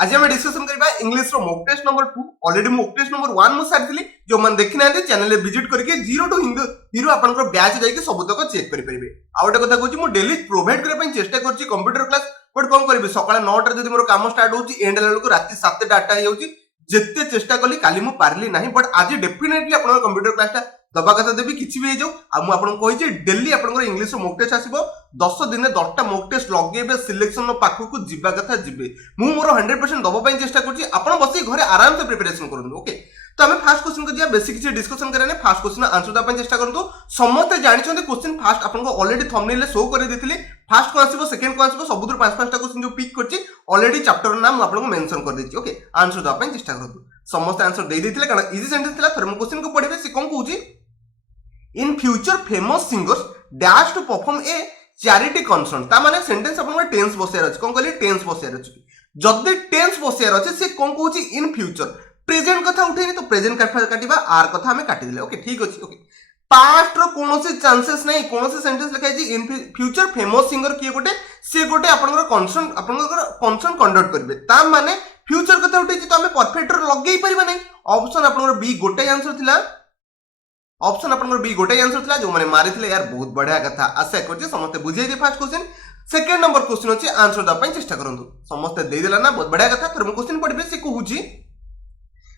आज हम डिस्कशन करबा इंग्लिश रो mock test number 2 already mock test number 1 मु सारथिली जो मन देखि ना चैनल रे विजिट करके 0 टू हीरो आपनकर बैच जाई के सब तक चेक करि परिबे आ ओटा कथा कहूची मु डेली प्रोवाइड करे पई चेष्टा करची कंप्यूटर क्लास बट कोन करबे सकाळ 9 टा जदी मोर काम स्टार्ट होची एंड लेवल को राती 7 टा 8 टा होची जेते चेष्टा कली काली मु पारली नाही बट आज डेफिनेटली आपनकर कंप्यूटर क्लास टा दबा कथा देबी किछि भी जाऊ आ मु आपन कहि जे डेली आपनकर इंग्लिश रो मॉक टेस्ट आसीबो 10 दिन 10 टा मॉक टेस्ट लगेबे सिलेक्शन नो पाखु को जिबा कथा जिबे मु मोर 100% दबा पई चेष्टा करची आपन बसी घरे आराम से प्रिपरेशन करन ओके तो हमें फर्स्ट क्वेश्चन को दिया बेसिक किछि डिस्कशन करने फर्स्ट क्वेश्चन आंसर दा पई चेष्टा करंतु समस्त जानि छथि क्वेश्चन फर्स्ट आपन को ऑलरेडी थंबनेल शो कर देथिले फर्स्ट को आसीबो सेकंड को आसीबो सबुतर 5-5 टा क्वेश्चन जो पिक करची ऑलरेडी चैप्टर नाम आपन को मेंशन कर देछि ओके आंसर दा पई चेष्टा करंतु समस्त आंसर दे देथिले कारण इजी सेंटेंस थिला थर्म क्वेश्चन को पढिबे से कोन कहूची in future famous singers dash to perform a charity concert ता माने सेंटेंस आपन टेंस बसियार अछि कोन कहली टेंस बसियार अछि जदी टेंस बसियार अछि से कोन कहूची इन फ्यूचर प्रेजेंट कथा उठेनी तो प्रेजेंट काटिबा आर कथा हमें काटि दिले ओके ठीक अछि ओके पास्ट रो कोनोसी चांसेस नै कोनोसी सेंटेंस लिखाइ छी इन फ्यूचर फेमस सिंगर किए गोटे से गोटे आपनकर कॉन्सर्ट कंडक्ट करबे ता माने फ्यूचर कथा उठे छी तो हमें परफेक्ट रो लगेई परिबा नै ऑप्शन आपनकर बी गोटे आंसर थिला ऑप्शन आपन बी गोटे आंसर थिला जो माने मारि थिले यार बहुत बढ़िया कथा आशा करछि समस्त बुझाई दे first question second number question अछि आंसर द पई चेष्टा करंतु समस्त दे देला ना बहुत बढ़िया कथा थर्म क्वेश्चन पढबे से कहूची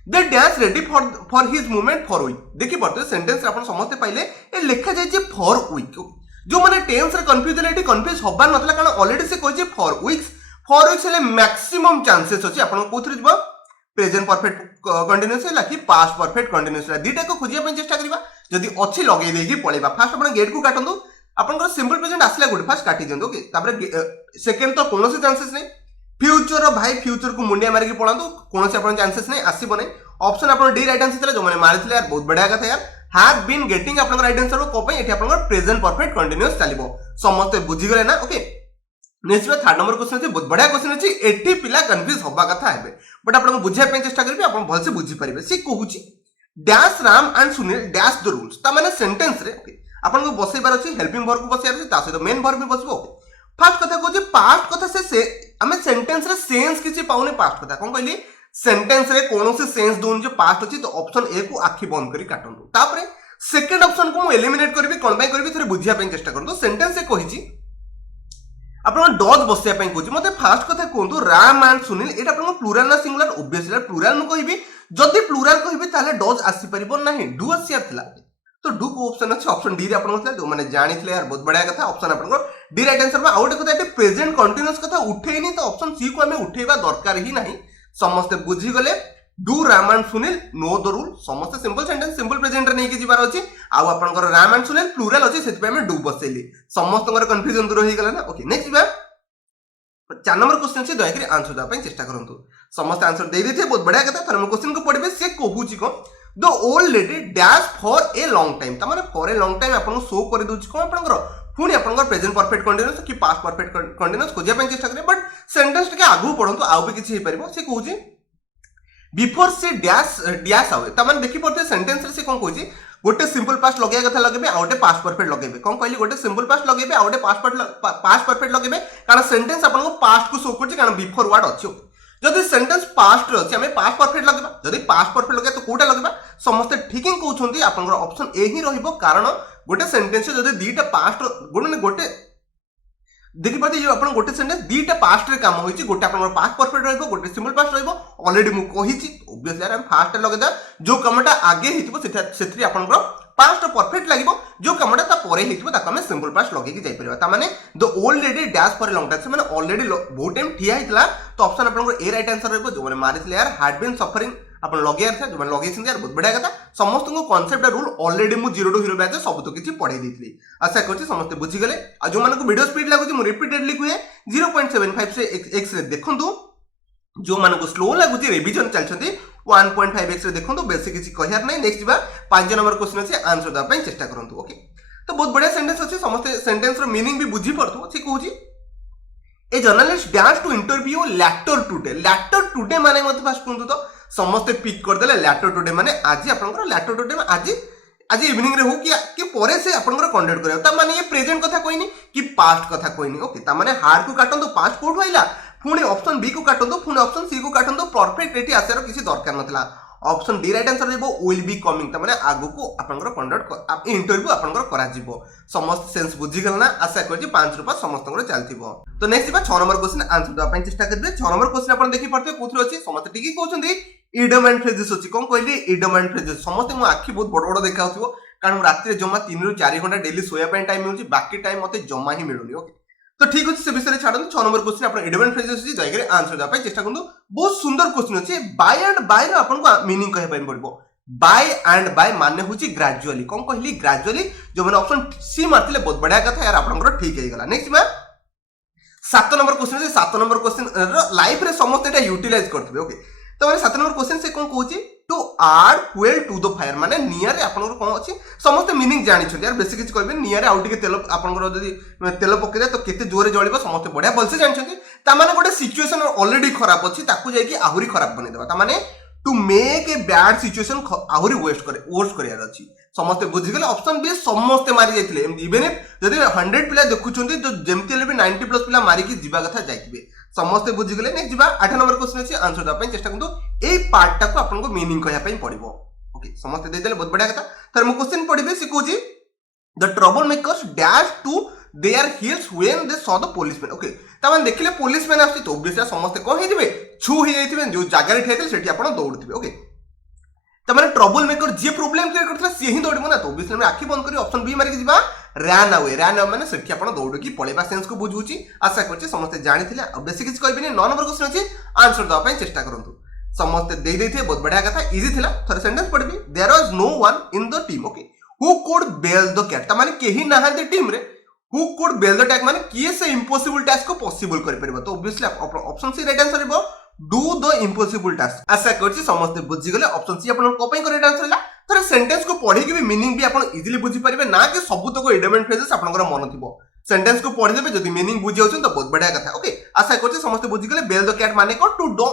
the dash ready for his movement for week देखि पड़ते सेंटेंस आपन समस्त पाइले ए लिखा जाय जे फॉर वीक जो माने टेंस रे कंफ्यूज लेटी कंफ्यूज होबा नथला कारण ऑलरेडी से कहै जे फॉर वीक्स ले मैक्सिमम चांसेस अछि आपन कोथरे जबा प्रेजेंट परफेक्ट कंटीन्यूअस है कि पास्ट परफेक्ट कंटीन्यूअस है दीटा को खोजिया पे चेष्टा करिबा जदी अछि लगेई देगी पळेबा फर्स्ट अपन गेट को काटंदो आपनकर सिंपल प्रेजेंट आसला गुड फर्स्ट काटी दियंदो ओके तापर सेकंड तो कोनोसी चांसेस नै फ्यूचर भाई फ्यूचर को मुंडिया मारी के पळांदो कोनोसी अपन चांसेस नै आसीबो नै ऑप्शन अपन डी राइट आंसर थिला जो माने मारिथिले यार बहुत बढ़िया कथा यार हैव बीन गेटिंग आपनकर राइट आंसर को पई एठी आपनकर प्रेजेंट परफेक्ट कंटीन्यूअस चलिबो समस्त बुझी गले ना okay next third number question अछि बहुत बढ़िया क्वेश्चन अछि एठी पिला कंफ्यूज होबा कथा हेबे बट आपन बुझिया पे चेष्टा करबे आपन भल से बुझी परिबे से कहूची dash Ram and Sunil dash the rules ता माने सेंटेंस रे ओके आपन को बसैबार अछि हेल्पिंग वर्ब को बसैबार अछि ता सहित मेन वर्ब भी बसबो ओके फर्स्ट कथा कहूची पास्ट कथा से हमें सेंटेंस रे सेंस किछि पाउने पास्ट कथा कोन कहली सेंटेंस रे कोनोसी सेंस दोन जो पास्ट अछि तो ऑप्शन ए को आखि बंद करी काटंतु तापरे सेकंड ऑप्शन को मु एलिमिनेट करबी कोन बाय करबी थरे बुझिया पे चेष्टा करंतु सेंटेंस से कहिची आपन डज बसिया पई कहूची मते फास्ट कथा कहंतु राम एंड सुनील एटा आपन प्लुरल ना सिंगुलर ऑब्वियसली प्लुरल न कहबी जदी प्लुरल कहबी ताले डज आसी परिबो नाही डू आसीयार थिला तो डू को ऑप्शन अछि ऑप्शन डी रे आपन थिला जो माने जानिथिले यार बहुत बढ़िया कथा ऑप्शन आपन डी राइट आंसर बा आउट कथा एटे प्रेजेंट कंटीन्यूअस कथा उठेइनी तो ऑप्शन सी को हमें उठेबा दरकार ही नाही समस्त बुझी गले do Ram and Sunil know the rule समस्त सिंपल सेंटेंस सिंपल प्रेजेंट रे नै के जिबार अछि आ आपनकर राम एंड सुनील प्लुरल अछि सेति पे हम डू बसेली समस्त कंफ्यूजन दूर होई गेला ना ओके नेक्स्ट बा 4 नंबर क्वेश्चन से दया करी आंसर दा पई चेष्टा करंतु समस्त आंसर दे देथे बहुत बढ़िया कथा थर्म क्वेश्चन को पढबे से कहूची को the old lady dash for a long time त माने फॉर ए लॉन्ग टाइम आपन शो कर दोछि को आपनकर पुनी आपनकर प्रेजेंट परफेक्ट कंटीन्यूअस कि पास्ट परफेक्ट कंटीन्यूअस खोजिया पई चेष्टा करे बट सेंटेंस के आगु पढंतु आउ भी किछि हे परबो से कहूची बिफोर से डैश आवे त माने देखि पड़ते सेंटेंस रे से कोन कहूची गोटे सिंपल पास्ट लगेया कथा लगेबे आउटे पास्ट परफेक्ट लगेबे कोन कहली गोटे सिंपल पास्ट लगेबे आउटे पास्ट परफेक्ट लगेबे कारण सेंटेंस आपन को पास्ट को शो करछि कारण बिफोर वर्ड अछि जदि सेंटेंस पास्ट रे अछि हमें पास्ट परफेक्ट लगेबा जदि पास्ट परफेक्ट लगे तो कोटा लगेबा समस्त ठीक ही कहउछंती आपन ऑप्शन ए ही रहिबो कारण गोटे सेंटेंस जदि दीटा पास्ट गोटे देखि पड़ते ये अपन गोटे सेंटेंस दीटा पास्ट रे काम होइछि गोटे अपन पास्ट परफेक्ट रहइबो गोटे सिंपल पास्ट रहइबो ऑलरेडी मु कहिछि ऑब्वियसली यार हम फास्ट लगेदा जो कामटा आगे हितबो सेथि अपन पास्ट परफेक्ट लागिबो जो कामटा ता परे हितबो ताको हम सिंपल पास्ट लगे कि जाई परिबा ता माने the old lady dash for a long time से माने ऑलरेडी बहुत टाइम ठिया हितला तो ऑप्शन अपन ए राइट आंसर रहइबो जो माने मारिथिले यार हैड बीन सफरिंग अपन लगे यार जो माने लगे यार बहुत बढ़िया कथा समस्त को कांसेप्ट रूल ऑलरेडी मु 0 टू हीरो बैच सब तो किछि पढाई देथली आशा करछि समस्त बुझी गेले आ जो माने को वीडियो स्पीड लागुछि मु रिपीटेडली कुए 0.75 से x रे देखंतु जो माने को स्लो लागुछि रिवीजन चलछंती 1.5x रे देखंतु बेसी किछि कहियार नै नेक्स्ट बा 5 नंबर क्वेश्चन अछि आंसर दा पई चेष्टा करंतु ओके तो बहुत बढ़िया सेंटेंस अछि समस्त सेंटेंस रो मीनिंग भी बुझी पड़तु अछि कहूछि a journalist dash to interview later today माने मत फास्ट कहंतु तो समस्त पिक कर देले लेटर टुडे माने आज आपनकर लेटर टुडे आज इवनिंग रे हो कि परे से आपनकर कंडक्ट करियो ता माने ये प्रेजेंट कथा कोइनी कि पास्ट कथा कोइनी ओके ता माने हार्ड को काटन तो पास्ट कोड होइला पुणी ऑप्शन बी को काटंतु पुणी ऑप्शन सी को काटंतु परफेक्ट एठी आसार किसी दरकार नथला ऑप्शन डी राइट आंसर जेबो विल बी कमिंग त माने आगु को आपनकर कंडक्ट इंटरव्यू आपनकर करा जिवो समस्त सेंस बुझी गेल ना आशा करछि 5 रुपया समस्तकर चलथिबो तो नेक्स्ट बा 6 नंबर क्वेश्चन आंसर दवा पई चेष्टा करबे 6 नंबर क्वेश्चन आपन देखि पड़ते कोथि अछि समस्त ठीक कहउछन्ती इडम एंड फ्रेजेस अछि कोन कहली इडम एंड फ्रेजेस समस्त मो आखि बहुत बड़ बड़ देखाउथिबो कारण रात्रि जमा 3 रु 4 घंटा डेली सोया पई टाइम मिलुछि बाकी टाइम मते जमा ही मिलुनी ओके तो ठीक अछि से विषय छाडन 6 नंबर क्वेश्चन आपन इडम एंड फ्रेजेस अछि जायकरे आंसर दवा पई चेष्टा करनु बहुत सुंदर क्वेश्चन अछि बाय एंड बाय रो आपन को मीनिंग कहे पई पड़बो बाय एंड बाय माने होची ग्रेजुअली कोन कहली ग्रेजुअली जो माने ऑप्शन सी मारतिले बहुत बढ़िया कथा यार आपन ठीक हे गेला नेक्स्ट में 7 नंबर क्वेश्चन से 7 नंबर क्वेश्चन लाइफ रे समस्त एटा यूटिलाइज करथबे ओके तो माने 7 नंबर क्वेश्चन से कोन कहूची to add fuel to the fire माने नियर रे आपन कोन अछि समस्त मीनिंग जानि छ यार बेसिक किछ कहबे नियर आउ टिके तेल आपन जदी तेल पके दे तो केते जोरे जळिबो समस्त बढ़िया बलसे जानि छथि ता माने गोटे सिचुएशन ऑलरेडी खराब अछि ताकू जाय कि आहुरी खराब बने देबा ता माने to make a bad situation आहुरी वर्स्ट करियार अछि समस्त बुझी गेले ऑप्शन बी समस्त मारी जाइथिले इवन जदी 100 पिला देखुछन्ती तो जेमति ले भी 90 प्लस पिला मारी कि जीवा कथा जाइथिबे समस्त बुझी गेले नेक्स्ट जीवा 8 नंबर क्वेश्चन अछि आंसर द पई चेष्टा करंतु ए पार्ट टा को आपन को मीनिंग कहया पई पड़िबो ओके समस्त दे देले बहुत बढ़िया कथा तर मु क्वेश्चन पढिबे से कहूची the trouble makers dash to their heels when they saw the policeman okay तमन देखिले पुलिसमैन आछि तो ऑब्वियसली समस्त को हे दिबे छु हे जाइथिबे जो जागा रे ठेथिले सेठी आपन दौड़थिबे ओके तमने ट्रबल मेकर जे प्रॉब्लम क्रिएट करथला से ही दौड़बो ना तो ऑब्वियसली में आखि बंद करी ऑप्शन बी मारि के जिबा रन अवे माने सेठी आपन दौड़ की पळेबा सेंस को बुझुची आशा करछि समस्त जानिथिले अब बेसिक किछ कहबिनी 9 नंबर क्वेश्चन अछि आंसर दवा पई चेष्टा करंतु समस्त दे देथे बहुत बढ़िया कथा इजी थिला थोर सेंटेंस पढबी there was no one in the team okay who could bell the cat त माने केही ना दे टीम रे who could bell the task माने किए से इंपॉसिबल टास्क को पॉसिबल कर परबो तो obviously option C right answer हेबो डू द इंपॉसिबल टास्क आशा करछि समस्त बुझी गेले ऑप्शन सी आपन को पई करेक्ट आंसर होला थोर सेंटेंस को पढी के भी मीनिंग भी आपन इजीली बुझी परिबे ना कि सब तक एडमेंट फ्रेजेस आपन मन थिबो सेंटेंस को पढी देबे जदी मीनिंग बुझी होछन तो बहुत बढ़िया कथा ओके आशा करछि समस्त बुझी गेले बेल द कैट माने को टू डू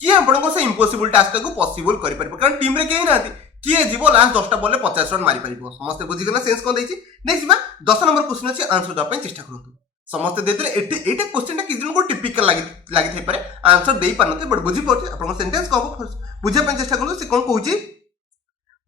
कि आपन को से इंपॉसिबल टास्क को पॉसिबल करि परबो कारण टीम रे केही नाथि किए जीवो लास्ट 10टा बॉल 50 रन मारी परिबो समस्त बुझी गेले सेंस कोन दैछि नेक्स्ट बा 10 नंबर क्वेश्चन अछि आंसर द पई चेष्टा करंतु समस्त देते एटा क्वेश्चन टा किजन को टिपिकल लागि थै पारे आंसर देई पानते बट बुझी पड़छ आपन सेंटेंस को बुझे पई चेष्टा करंतु से कोन कहूची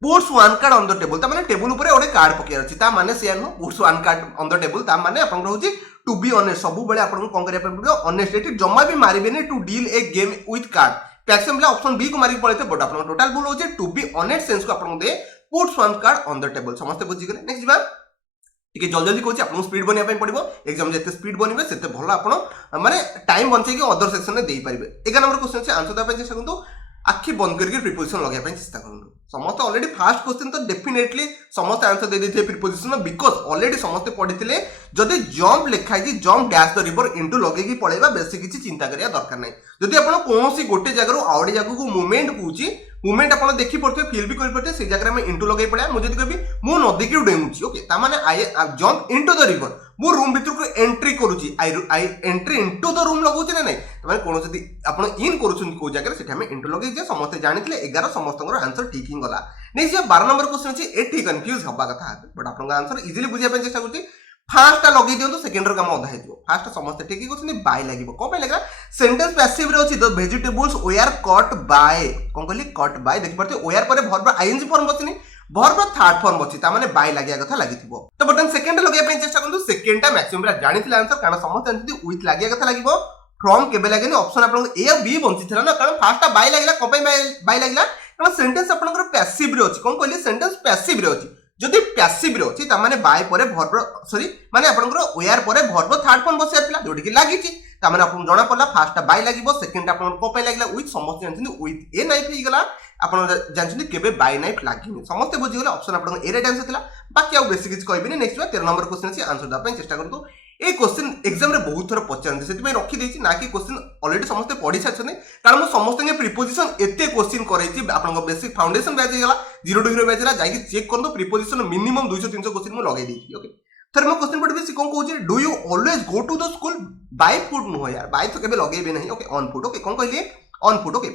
puts one card on the table ता माने टेबल ऊपर ओडे कार्ड पकिया अछि ता माने से no puts one card on the table ता माने आपन रहउची टू बी ऑनेस्ट सब बेले आपन को कोन करिया पड़बो ऑनेस्टली जम्मा भी मारिबे ने to deal a game with card पैक्सम ऑप्शन बी को मारी पड़े थे बट आपन टोटल भूल होची टू बी ऑनेस्ट सेंस को आपन they puts one card on the table समस्त बुझी गेले नेक्स्ट बा टिके जल्दी जल्दी कहूँ आपको स्पीड बनिया पड़ो एग्जाम जिते स्पीड बनबे से भल आप माने टाइम बंचे अदर सेक्शन में दे पारे 11 नंबर क्वेश्चन से आंसर देवा चेष्टा करूँ आखि बंद करके प्रिपोजिशन लगे चेष्टा करूँ समस्त ऑलरेडी फास्ट क्वेश्चन तो डेफिनेटली समस्त आंसर दे देते प्रिपोजिशन बिकज ऑलरेडी समस्त पढ़ी जदि जंप लिखाई jump dash the river into लगे पड़ेगा बेसी किसी चिंता करिया दरकार नहीं जदि आप कौन गोटे जगह आउ गोटे जगह को मूवमेंट कौची मूवमेंट आप देखी पड़ते फील भी कर से जगह में इंटू लगे पड़ा मुझे कहबी मु नदी की डेमुची ओके तामाने I jump into the river मु रूम भीतर को एंट्री करूची I entry into the room लगौची ना नहीं तामाने कोन जदी आपण इन करूछन को जगह सेठी हमें इंटू लगे जे समस्त जानिथिले 11 समस्तଙ୍କର आंसर ठीक ही गला नहीं जे 12 नंबर क्वेश्चन अछि एठी कंफ्यूज हबा कथा बट आपन आंसर इजीली बुझिया पे चेष्टा करछि फास्ट टा लगे दियंतु सेकंड रो काम अधा हेजो फास्ट समस्त ठीक ही कोछनी बाय लागिबो को पे लगा सेंटेंस पैसिव रे अछि the vegetables were cut by कोन कहली कट बाय देखि पड़ते वेयर परे वर्ब आईएनजी फॉर्म बचनी वर्ब थर्ड फॉर्म बची ता माने बाय लागिया कथा लागिथिबो तो बटन सेकंड लगे पे चेष्टा करंतु सेकंड टा मैक्सिमम रा जानिथिला आंसर कारण समस्त जानथि विथ लागिया कथा लागिबो फ्रॉम केबे लागेनी ऑप्शन आपन ए और बी बंची थिला ना कारण फास्ट टा बाय लागिला को पे बाय लागिला कारण सेंटेंस आपन पैसिव रे अछि कोन कहली सेंटेंस पैसिव रे अछि जदि पैसिव रे अछि ता माने बाय परे वर्ब सॉरी माने आपन वेयर परे वर्ब थर्ड फॉर्म बसिया थिला जोडी कि लागिछि ता माने आपन जणा पड़ला फास्ट बाय लागिबो सेकंड आपन को पे लागिला विथ समस्त जानथि विथ ए नाइफ ही गला आपन जानथि केबे बाय नाइफ लागिनी समस्त बुझि गेला ऑप्शन आपन ए राइट आंसर थिला बाकी आ बेसिक किछ कहबिनी नेक्स्ट बा 13 नंबर क्वेश्चन अछि आंसर द पय चेष्टा करतु ए क्वेश्चन एग्जाम रे बहुत थोर पचारन सेति में रखी देछि ना कि क्वेश्चन ऑलरेडी समस्त पढि छछने कारण मो समस्त के प्रीपोजिशन एते क्वेश्चन करैछि आपन बेसिक फाउंडेशन बैच गेला 0 डिग्री बैच ला जाई चेक करनो प्रीपोजिशन मिनिमम 200 300 क्वेश्चन मो लगे देछि ओके थर मो क्वेश्चन पढबे से कोन कहूछि do you always go to the school by foot no यार बाय तो केबे लगेबे नहीं ओके ऑन फुट ओके कोन कहलिए ऑन फुट ओके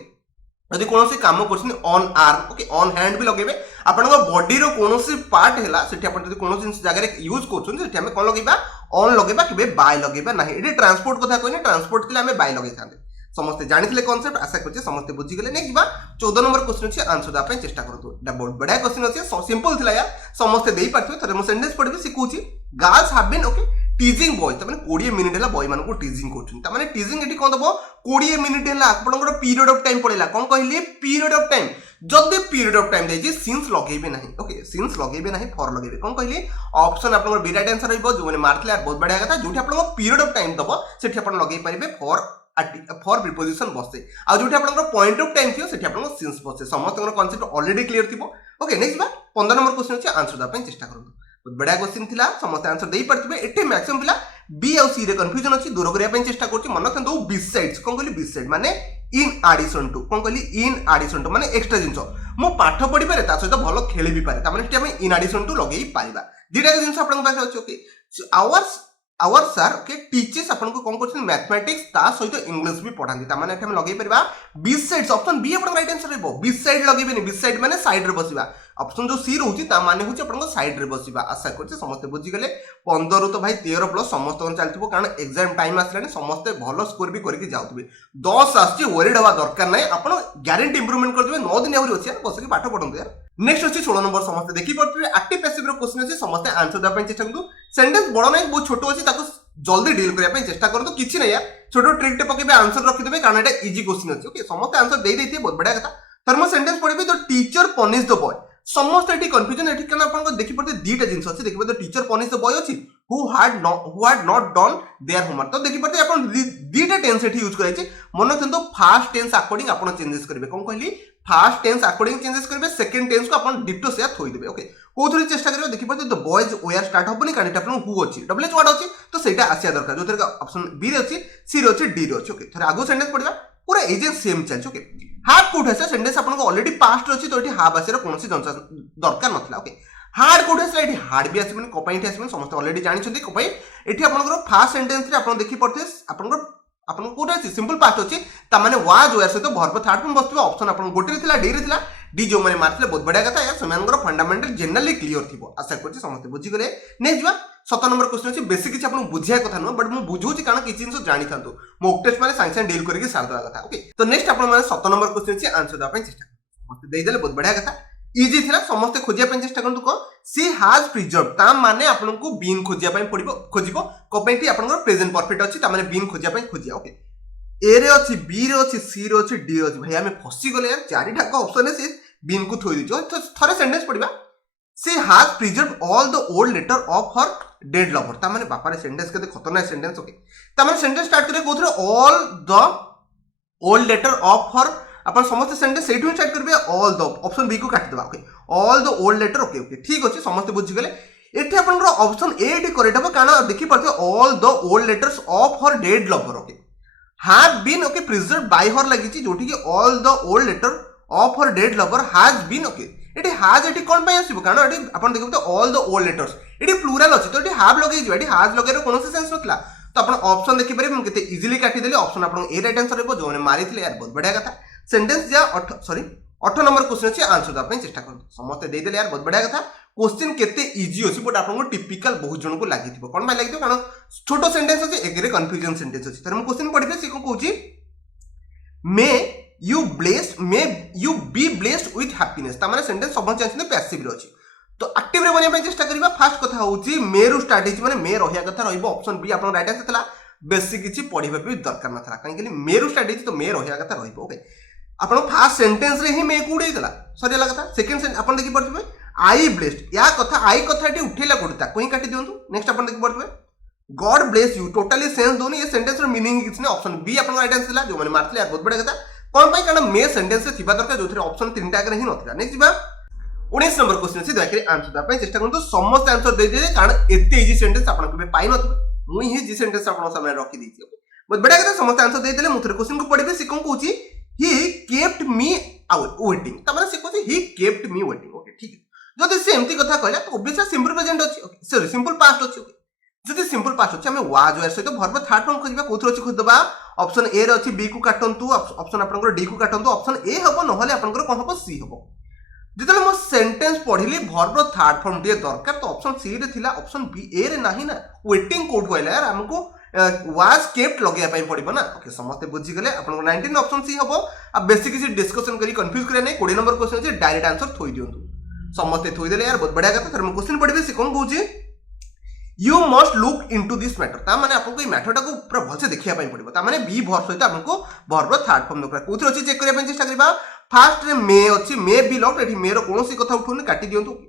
यदि कौन काम कर on arm okay on hand भी लगे आपण बॉडी रो कौन पार्ट है से कौन जगह यूज कर कौन लगे ऑन लगे कि बाय लगे ना ये ट्रांसपोर्ट कथा कहने ट्रांसपोर्ट थे आम बाय लगे था समस्ते जानी कॉन्सेप्ट आशा करछे समस्ते बुझीगले नेक्स्ट बा 14 नंबर क्वेश्चन अछि आंसर दा पे चेष्टा करतो एटा बहुत बढ़िया क्वेश्चन अछि सिंपल थिला यार समस्ते देई पारथिबे थरे मो सेंटेंस पढबे सिखौछि girls have been okay teasing boys त माने 20 मिनिट हला बॉय मानको टीजिंग करछन त माने टीजिंग एटी कोन दबो 20 मिनिट हला आपनकर पीरियड ऑफ टाइम पड़ेला कोन कहली पीरियड ऑफ टाइम जदि पीरियड ऑफ टाइम देछि सिंस लगेबे नाही ओके सिंस लगेबे नाही फॉर लगेबे कोन कहली ऑप्शन आपनकर बी राइट आंसर रहइबो जो माने मारथले यार बहुत बढ़िया कथा जोठी आपनकर पीरियड ऑफ टाइम दबो सेठी आपन लगेई परिबे फॉर प्रिपोजिशन बसे आ जोठी आपनकर पॉइंट ऑफ टाइम थियो सेठी आपनकर सिंस बसे समस्त कांसेप्ट ऑलरेडी क्लियर थिबो ओके नेक्स्ट बा 15 नंबर क्वेश्चन अछि आंसर दा पे चेष्टा करतो बहुत बढ़िया क्वेश्चन थिला समस्त आंसर देई परथिबे एटे मैक्सिमम पिला बी और सी रे कंफ्यूजन अछि दूर करिया पे चेष्टा करछि मन रखंतो बिसाइड्स कोन कहली बिसाइड माने इन एडिशन टू कोन कहली इन एडिशन टू माने एक्स्ट्रा जिंसो मो पाठ पढि पारे ता सहित भलो खेली भी पारे ता माने हम इन एडिशन टू लगेई पारिबा दिटा जिंस आपन पास अछि okay our sir okay teachers आपन को कोन करछन मैथमेटिक्स ता सहित इंग्लिश भी पढांती ता माने हम लगेई परिबा बिसाइड्स ऑप्शन बी आपन राइट आंसर रहबो बिसाइड लगेबेनी बिसाइड माने साइड रे बसिबा ऑप्शन जो सी रहउची ता माने होची आपन को साइड रे बसिबा आशा करछि समस्त बुझी गले 15 रु तो भाई 13 प्लस समस्त कोन चलतिबो कारण एग्जाम टाइम आसलानी समस्त भलो स्कोर भी करके जाउतबे 10 आछि वरीड हवा दरकार नै आपन गारंटी इंप्रूवमेंट कर देबे 9 दिन आउरी अछि यार बसके पाठ पढंतु यार नेक्स्ट अछि 16 नंबर समस्त देखि परथिबे एक्टिव पैसिव रो क्वेश्चन अछि समस्त आंसर दा पे चेष्टा करंतु सेंटेंस बडो नै बहुत छोटो अछि ताको जल्दी डील करिया पे चेष्टा करंतु किछि नै यार छोटो ट्रिक टे पकेबे आंसर रखि देबे कारण एटा इजी क्वेश्चन अछि ओके समस्त आंसर देई देथि बहुत बढ़िया कथा थर्मो सेंटेंस पढिबे तो टीचर पनिश द बॉय समस्त एटी कंफ्यूजन एटी कारण आपन को देखि पड़ते दीटा जिंस अछि देखिबे तो टीचर पनिश द बॉय अछि who had not done their homework तो देखि पड़ते आपन दीटा टेंस एटी यूज कराइ छै मन रखंतो फर्स्ट टेंस अकॉर्डिंग आपन चेंजेस करबे कोन कहली फर्स्ट टेंस अकॉर्डिंग चेंजेस करबे सेकंड टेंस को आपन डिक्टो से थोई देबे ओके कोथरे चेष्टा करबे देखि पड़ते द बॉयज वेयर स्टार्ट होबनी कारण एटा आपन हु अछि डब्ल्यूएच वर्ड अछि तो सेटा आसिया दरकार जो थरे ऑप्शन बी रे अछि सी रे अछि डी रे अछि ओके थरे आगो सेंटेंस पढिबा पूरा एजे सेम चलछ ओके हार्ड कोड है सेंटेंस आपन को ऑलरेडी पास्ट अछि तो एठी हाफ आसीर कोनसी दरकार नथला ओके हार्ड कोड है एठी हार्ड भी आसीबन कोपाइट आसीबन समस्त ऑलरेडी जानि छथि कोपाइ एठी आपन को फर्स्ट सेंटेंस रे आपन देखि पड़ते आपन कोड अछि सिंपल पास्ट अछि ता माने वाज वेयर सहित वर्ब थर्ड फॉर्म बसबे ऑप्शन आपन गोटे रे थिला डी रे थिला डी जो माने मारथिले बहुत बढ़िया कथा यार सମାନଙ୍କର फंडामेंटल जनरली क्लियर थिबो आशा करछि समस्त बुझि गले नेक्स्ट बा 17 नंबर क्वेश्चन अछि बेसिक किछि आपन बुझिया कथा न बट मु बुझौछि कारण किछि जिंस जानि थांतु मॉक टेस्ट माने साइंस डील करके सार दवा कथा ओके तो नेक्स्ट आपन माने 17 नंबर क्वेश्चन अछि आंसर दवा पे चेष्टा समस्त देइ देले बहुत बढ़िया कथा इजी थिला समस्त खोजिया पे चेष्टा करंतु को सी हैज प्रिजर्व ता माने आपन को बीन खोजिया पे पड़िबो खोजिबो कोपेंटी आपन को प्रेजेंट परफेक्ट अछि ता माने बीन खोजिया पे खोजिया ओके ए रे अछि बी रे अछि सी रे अछि डी रे अछि भाई हमें फसी गले यार चारि ठाक ऑप्शन है से बीन को थोई दिजो थरे सेंटेंस पढिबा she has preserve all the old letter of her dead lover ता माने बापा रे सेंटेंस केते खतरनाक सेंटेंस ओके ता माने सेंटेंस स्टार्ट करे कोथरे all the old letter of her अपन समस्त सेंटेंस सेठु स्टार्ट करबे ऑल द ऑप्शन बी को काटि देबा okay all the old letter okay okay ठीक अछि समस्त बुझि गले एठी अपन ऑप्शन ए टी करेक्ट हो कारण देखि पड़ते all the old letters of her dead lover okay have been okay preserve by her लागिछि जोठी कि all the old letter of her dead lover has been okay एटी हैज एटी कोन पय आसीबो कारण एटी अपन देखबो तो ऑल द ओल्ड लेटर्स एटी प्लुरल अछि तो एटी हैव लगै जो एटी हैज लगै रो कोनोसी सेंस नथला तो अपन ऑप्शन देखि पारे हम केते इजीली काटि देले ऑप्शन अपन ए राइट आंसर रहबो जोने मारि थिले यार बहुत बढ़िया कथा सेंटेंस जा 8 नंबर क्वेश्चन अछि आंसर द पे चेष्टा करु समस्त दे देले यार बहुत बढ़िया कथा क्वेश्चन केते इजी अछि बट आपन को टिपिकल बहुत जन को लागिथिबो कोन भाई लागिथिबो कारण छोटो सेंटेंस अछि एगरे कंफ्यूजन सेंटेंस अछि तर हम क्वेश्चन पढिबे से को कहूची may you be blessed with happiness ता माने सेंटेंस सब चाहि पैसिव रे अछि तो एक्टिव रे बनिया पे चेष्टा करिबा फर्स्ट कथा होची मे रु स्टार्ट हिच माने मे रहिया कथा रहइबो ऑप्शन बी आपन राइट आंसर थला बेसिक किछि पढिबा भी दरकार नथला काहे कि मे रु स्टार्ट हिच तो मे रहिया कथा रहइबो ओके आपन फर्स्ट सेंटेंस रे ही मे को उडैतला सरिया कथा सेकंड सेंटेंस आपन देखि पड़थिबे आई ब्लेस्ड या कथा आई कथाटी उठेला कोडता कोई काटि दियंतु नेक्स्ट अपन देखि पड़थिबे God bless you totally sense दोनी ये सेंटेंस रो मीनिंग किछ ने ऑप्शन बी अपन राइट आंसर थला जो माने मारथले यार बहुत बड़ा कथा कोन पाई कारण मे सेंटेंस से थिबा दरकार जोथरे ऑप्शन तीनटा आगे ही नथला नेक्स्ट बा 19 नंबर क्वेश्चन से दयाकरी आंसर दा पे चेष्टा करंतु समस्त आंसर दे दे कारण एते इजी सेंटेंस आपन के पाई नथबे मुई ही जी सेंटेंस आपन सामने रखि दैछि बहुत बड़ा कथा समस्त आंसर दे देले मुथरे क्वेश्चन को पढिबे से कोन कहूची ही केप्ट मी वेटिंग त माने से कहूची he kept me waiting okay ठीक है जदि से एमती कथा कहला तो ऑब्वियसली सिंपल प्रेजेंट अछि ओके सॉरी सिंपल पास्ट अछि ओके जदि सिंपल पास्ट अच्छे हमें वाज वेयर सहित वर्ब थर्ड फॉर्म खोजिबा कोथर अछि खोजबा ऑप्शन ए रे अछि बी को काटंतु ऑप्शन आपनकर डी को काटंतु ऑप्शन ए हबो नहले आपनकर कोन हबो सी हबो जितले मो सेंटेंस पढिली वर्ब थर्ड फॉर्म दिए दरकार तो ऑप्शन सी रे थिला ऑप्शन बी ए रे नाही ना वेटिंग कोड होइला यार हमको वाज केप्ट लगे पई पड़िबो ना ओके समस्त बुझी गले आपन 19 ऑप्शन सी हबो अब बेसिक किसी डिस्कशन करी कंफ्यूज करे नै 20 नंबर क्वेश्चन अछि डायरेक्ट आंसर थोई दियंतु समस्त थोई देले यार बहुत बढ़िया कथा तर हम क्वेश्चन पढिबे से कोन कहूची you must look into this matter ता माने आपको ई मैटर टाको पूरा भलसे देखिया पई पड़िबो ता माने बी वर्ब सहित आपको वर्ब थर्ड फॉर्म दरकार कोथि अछि चेक करिया पई चेष्टा करिबा फर्स्ट रे मे अछि मे बी लॉट एठी मे रो कोनोसी कथा उठुनी काटी दियंतु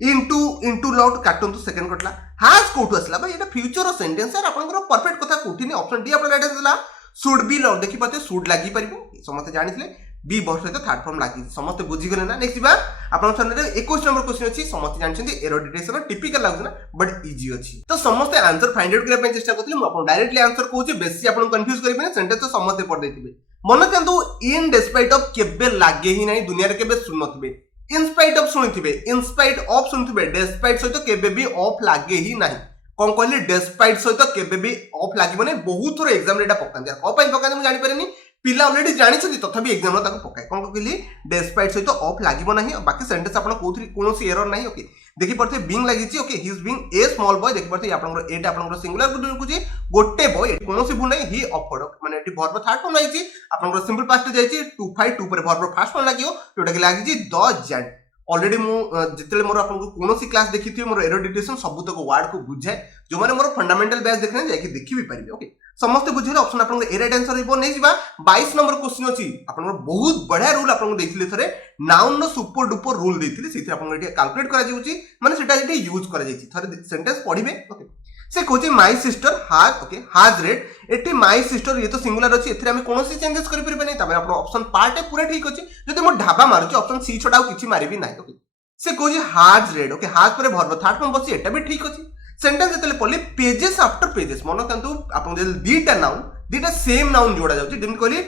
इनटू लॉट काटंतु सेकंड कटला हैज कोठु असला भाई एटा फ्यूचर सेंटेंस यार आपनकर परफेक्ट कथा कोठिनी ऑप्शन डी आपन राइट आंसर शुड बी लॉट देखि पाते शुड लागि परिबो समस्त जानिथिले बी वर्ब सहित थर्ड फॉर्म लागि समस्त बुझी गले ना नेक्स्ट बा आपन सामने 21 नंबर क्वेश्चन अछि समस्त जानछन्ती एरर डिटेक्शन टिपिकल लागु ना बट इजी अछि तो समस्त आंसर फाइंड आउट करे पे चेष्टा करथि मु आपन डायरेक्टली आंसर कहूची बेसी आपन कंफ्यूज करिबे ना सेंटेंस तो समस्त पढ देथिबे मन कंतु इन डिस्पाइट ऑफ केबे लागे ही नाही दुनिया रे केबे सुन नथिबे इन स्पाइट ऑफ सुनिथिबे इन स्पाइट ऑफ सुनिथिबे डिस्पाइट सहित केबे भी ऑफ लागे ही नाही कोन कहली डिस्पाइट सहित केबे भी ऑफ लागिबो नै बहुत थोर एग्जाम रेटा पकांती यार को पई पकांती मु जानि परनी पिला ऑलरेडी जानि छथि तथापि एग्जाम ताको पकाय कोन कहली डिस्पाइट सहित ऑफ लागिबो नाही बाकी सेंटेंस आपण कोथि कोनोसी एरर नाही ओके देखि परथे बिंग लागिछि okay he is being a small boy देखि परथे आपनकर एटा आपनकर सिंगुलर को जे गोटे बॉय कोनोसी भूल नाही ही ऑफर्ड माने एटी वर्ब थर्ड फॉर्म लागिछि आपनकर सिंपल पास्ट जाइछि 252 पर वर्ब फर्स्ट फॉर्म लागियो जोटा कि लागिछि द जैंट ऑलरेडी मु जितले मोर आपन को कोनोसी क्लास देखिथि मोर एरर डिटेक्शन सब तक वर्ड को बुझाए जो माने मोर फंडामेंटल बेस देखने जाय कि देखि भी परिबे ओके समस्त बुझिले ऑप्शन आपन ए राइट आंसर हेबो नै जिबा 22 नंबर क्वेश्चन अछि आपन बहुत बढ़िया रूल आपन को देथिले थरे noun no super duper rule देथिले सेति आपन एटी कैलकुलेट करा जाउची माने सेटा एटी यूज करा जायछि थरे सेंटेंस पढिबे ओके से Kochi my sister has okay has red eighty my sister ये तो सिंगुलर अछि एथरे हम कोनोसी चेंजेस करि परबे नै तबे आपन ऑप्शन पार्ट है पूरा ठीक अछि जदि मो ढाबा मारुची ऑप्शन सी छोडा किछि मारिबी नै ओके से Kochi has red okay has पर वर्ब थर्ड फॉर्म बछि एटा भी ठीक अछि सेंटेंस जतले पढली पेजेस आफ्टर पेजेस मन कंतु आपन जे दीटा नाउन दीटा सेम नाउन जोडा जाउची जेम कहली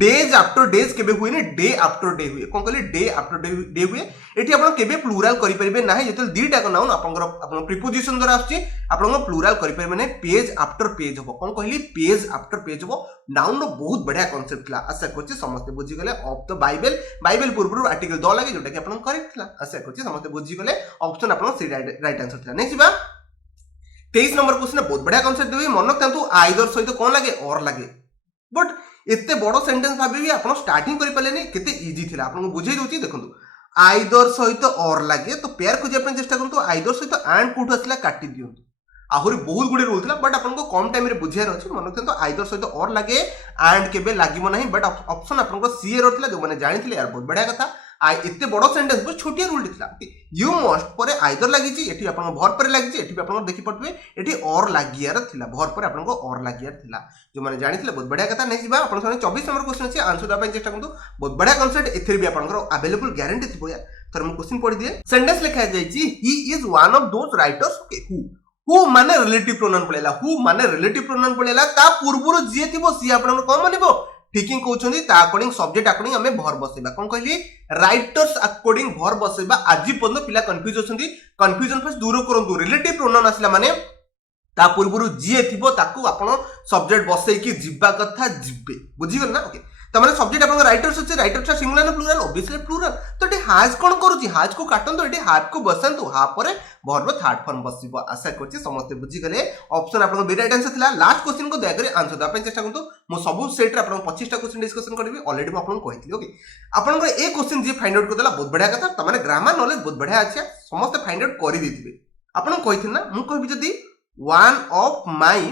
डेज आफ्टर डेज केबे हुए ने डे आफ्टर डे हुए कोन कहली डे आफ्टर डे हुए एठी आपन केबे प्लुरल करि परिबे नाही जतले दीटा को नाउन आपन प्रीपोजिशन द्वारा आछि आपन प्लुरल करि परिबे नै पेज आफ्टर पेज हो कोन कहली पेज आफ्टर पेज हो नाउन रो बहुत बढ़िया कांसेप्ट ला आशा करछि समस्त बुझी गले ऑफ द बाइबल पूर्व आर्टिकल द लागे जोटा कि आपन करेक्ट ला आशा करछि समस्त बुझी गले ऑप्शन आपन सी राइट आंसर थिला नै जिबा 23 नंबर क्वेश्चन बहुत बढ़िया कांसेप्ट देबे मन कंतु आइदर सहित कोन लागे और लागे बट एते बड़ो सेंटेंस भाबे भी आपण स्टार्टिंग करि पले नै केते इजी थिला आपण बुझै दोची देखंतु आइदर सहित और लागे तो पेयर खोजे आपण चेष्टा करंतु आइदर सहित एंड कोठ असला काटी दियंतु आहुरी बहुत गुडी रूल थिला बट आपण को कम टाइम रे बुझियार अछि मन कंतु आइदर सहित और लागे एंड केबे लागिबो नाही बट ऑप्शन आपण को सी एरर थिला जो माने जानिथिले यार बहुत बढ़िया कथा आई इत्ते बड़ो सेंटेंस पर छोटिया रूल दिखला यू मस्ट पर आइदर लागि छि एठी आपन भर पर लागि छि एठी भी आपन देखि पडबे एठी और लागियार थिला भर पर आपन को और लागियार थिला जो माने जानिथिले बहुत बढ़िया कथा नै जिबा आपन सामने 24 नंबर क्वेश्चन अछि आंसर दबा चेष्टा करंतु बहुत बढ़िया कांसेप्ट एथि भी आपन को अवेलेबल गारंटी थिबो या तर हम क्वेश्चन पढि दिए सेंटेंस लिखा जाय छि he is one of those writers okay who माने रिलेटिव प्रोनाउन पळेला हु माने रिलेटिव प्रोनाउन पळेला ता पूर्वरो जे थिबो सी आपन को कोन मानिबो ठीकिंग कहउछन्ती ता अकॉर्डिंग सब्जेक्ट अकॉर्डिंग हमें भर बसेबा कोन कहली राइटर्स अकॉर्डिंग भर बसेबा आजि पन्द पिला कंफ्यूज होछन्ती कंफ्यूजन फर्स्ट दूर करंतु रिलेटिव प्रोनाउन आसला माने ता पूर्वरो जे थिबो ताकू आपण सब्जेक्ट बसै की जिबा कथा जिबे बुझी गल ना ओके त माने सब्जेक्ट आपण राइटर्स अछि राइटर्स सिंगुलर ना प्लुरल ऑब्वियसली प्लुरल तो एटी हैज कोन करूची हैज को काटन तो एटी हैव को बसंतु हा परे वर्ब थर्ड फॉर्म बसिबो आशा करछि समस्त बुझी गले ऑप्शन आपण बी राइट आंसर थिला लास्ट क्वेश्चन को दया करे आंसर द अपन चेष्टा करंतु मो सब सेट रे आपण 25 टा क्वेश्चन डिस्कशन करबी ऑलरेडी म आपण कहितली ओके आपण को ए क्वेश्चन जे फाइंड आउट करदेला बहुत बढ़िया कथा त माने ग्रामर नॉलेज बहुत बढ़िया अछि समस्त फाइंड आउट करि दिथिबे आपण कहिथिन ना मु कहबी जदी वन ऑफ माय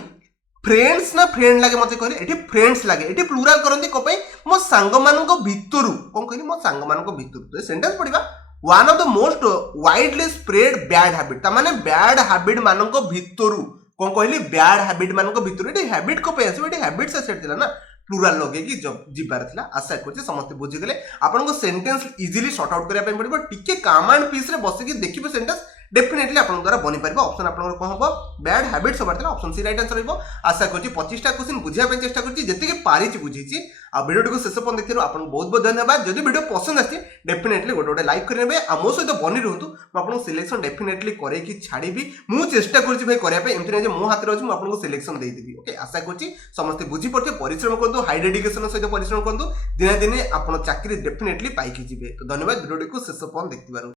फ्रेंड्स ना फ्रेंड लागे मते कहले एठी फ्रेंड्स लागे एठी प्लुरल करंती को पई मो सांग मानको भितरु कोन कहली मो सांग मानको भितरु तो सेंटेंस पढिबा one of the most widely spread bad habit त माने बैड हैबिट मानको भितरु कोन कहली बैड हैबिट मानको भितरु एठी हैबिट को पे आसी एठी हैबिट से सेट थिला ना प्लुरल लगे कि जिबार थिला आशा करछि समस्त बुझि गेले आपन को सेंटेंस इजीली सॉर्ट आउट करिया पे पड़िबो टिके कमांड पीस रे बसे कि देखिबे सेंटेंस डेफिनेटली आपन द्वारा बनि परिबो ऑप्शन आपन कोन हबो बैड हैबिट्स होबार तला ऑप्शन सी राइट आंसर होइबो आशा करछि 25टा क्वेश्चन बुझिया पे चेष्टा करछि जति के पारिछि बुझिछि आ वीडियो को शेष पर्यंत देखिरो आपन बहुत बहुत धन्यवाद जदि वीडियो पसंद आछि डेफिनेटली गोटे लाइक करनेबे आ मो सहित बनि रहंतु म आपन सिलेक्शन डेफिनेटली करे कि छाड़ीबी मु चेष्टा करछि भाई करिया पे एमति नै जे मो हाथ रे अछि म आपन को सिलेक्शन देई देबी ओके आशा करछि समस्त बुझी पड़ते परिश्रम करदो हाई डेडिकेशन सहित परिश्रम करदो दिने दिने आपन चाकरी डेफिनेटली पाइकी जिवे तो धन्यवाद वीडियो को शेष पर्यंत देखिबारु।